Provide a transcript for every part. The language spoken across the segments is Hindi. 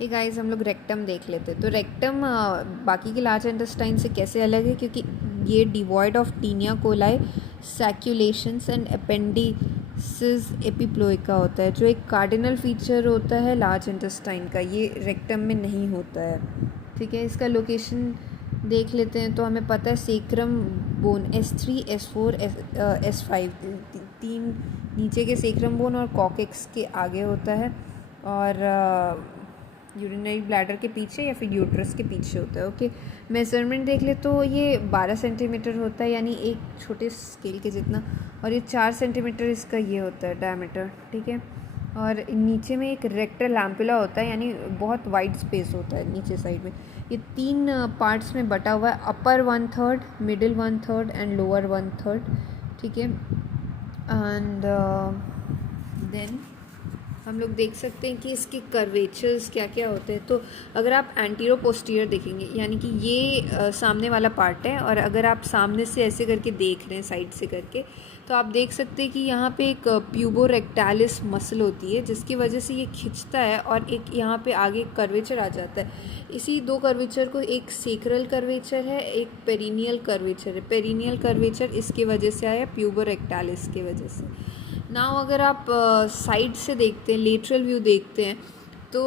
हे गाइस, हम लोग रेक्टम देख लेते हैं। तो रेक्टम बाकी के लार्ज इंटेस्टाइन से कैसे अलग है, क्योंकि ये devoid of taenia coli, sacculations and appendices epiploica होता है, जो एक कार्डिनल फीचर होता है लार्ज इंटेस्टाइन का। ये रेक्टम में नहीं होता है। ठीक है, इसका लोकेशन देख लेते हैं। तो हमें पता है sacrum bone S3 S4 S5 तीन नीचे के सेक्रम बोन और कॉकेक्स के आगे होता है, और यूरिनरी ब्लैडर के पीछे या फिर यूट्रस के पीछे होता है। ओके, मेजरमेंट देख ले तो ये 12 सेंटीमीटर होता है, यानी एक छोटे स्केल के जितना, और ये 4 सेंटीमीटर इसका ये होता है डायमीटर। ठीक है, और नीचे में एक रेक्टल एम्पुला होता है, यानी बहुत वाइड स्पेस होता है नीचे साइड में। ये 3 पार्ट्स में बटा हुआ है, अपर 1/3, मिडिल 1/3 एंड लोअर 1/3। ठीक है, एंड देन हम लोग देख सकते हैं कि इसके कर्वेचर्स क्या क्या होते हैं। तो अगर आप एंटीरो पोस्टीरियर देखेंगे, यानी कि ये सामने वाला पार्ट है, और अगर आप सामने से ऐसे करके देख रहे हैं साइड से करके, तो आप देख सकते हैं कि यहाँ पे एक प्यूबो रेक्टालिस मसल होती है, जिसकी वजह से ये खिंचता है, और एक यहाँ पे आगे कर्वेचर आ जाता है। इसी 2 कर्वेचर को, एक सेक्रल कर्वेचर है, एक पेरिनियल कर्वेचर है। पेरिनियल कर्वेचर इसकी वजह से आया, प्यूबो रेक्टालिस की वजह से। नाउ अगर आप साइड से देखते हैं, लेटरल व्यू देखते हैं, तो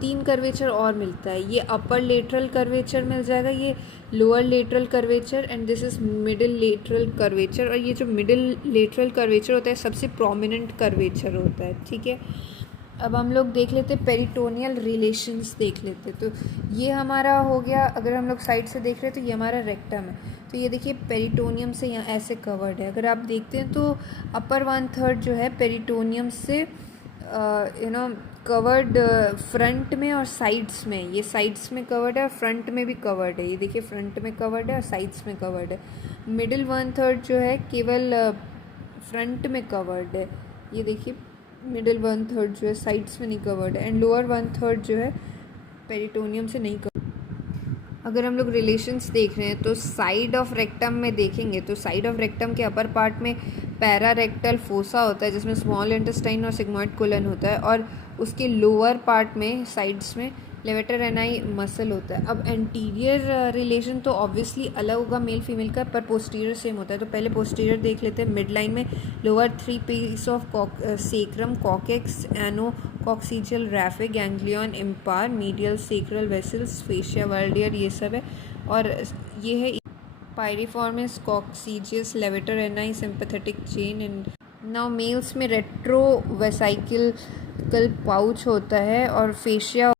3 कर्वेचर और मिलता है। ये अपर लेटरल कर्वेचर मिल जाएगा, ये lower lateral curvature, and this is middle lateral curvature. और ये जो मिडिल लेटरल कर्वेचर होता है सबसे प्रोमिनेंट कर्वेचर होता है। ठीक है, अब हम लोग देख लेते हैं पेरिटोनियल रिलेशंस देख लेते हैं। तो ये हमारा हो गया, अगर हम लोग साइड से देख रहे हैं तो ये हमारा रेक्टम है। तो ये देखिए पेरिटोनियम से यहाँ ऐसे कवर्ड है। अगर आप देखते हैं तो अपर 1/3 जो है पेरिटोनियम से कवर्ड, फ्रंट में और साइड्स में। ये साइड्स में कवर्ड है और फ्रंट में भी कवर्ड है। ये देखिए फ्रंट में कवर्ड है और साइड्स में कवर्ड है। मिडिल 1/3 जो है केवल फ्रंट में कवर्ड है। ये देखिए मिडिल 1/3 जो है साइड्स में नहीं कवर्ड है, एंड लोअर 1/3 जो है पेरिटोनियम से नहीं कवर्ड। अगर हम लोग रिलेशंस देख रहे हैं तो साइड ऑफ रेक्टम में देखेंगे तो साइड ऑफ रेक्टम के अपर पार्ट में पैरा रेक्टल फोसा होता है, जिसमें स्मॉल इंटेस्टाइन और सिग्मॉइड कोलन होता है, और उसके लोअर पार्ट में साइड्स में लेवेटर एनाई मसल होता है। अब एंटीरियर रिलेशन तो ऑब्वियसली अलग होगा मेल फीमेल का, पर पोस्टीरियर सेम होता है। तो पहले पोस्टीरियर देख लेते हैं। मिड लाइन में lower 3 piece of sacrum, coccyx, anococcygeal, raphe, ganglion, impar, medial sacral vessels, fascia Waldeyer, ये सब है। और ये है piriformis, coccygeus, levator ani, sympathetic chain. And now males में रेट्रो वेसाइकल पाउच होता है, और फेशिया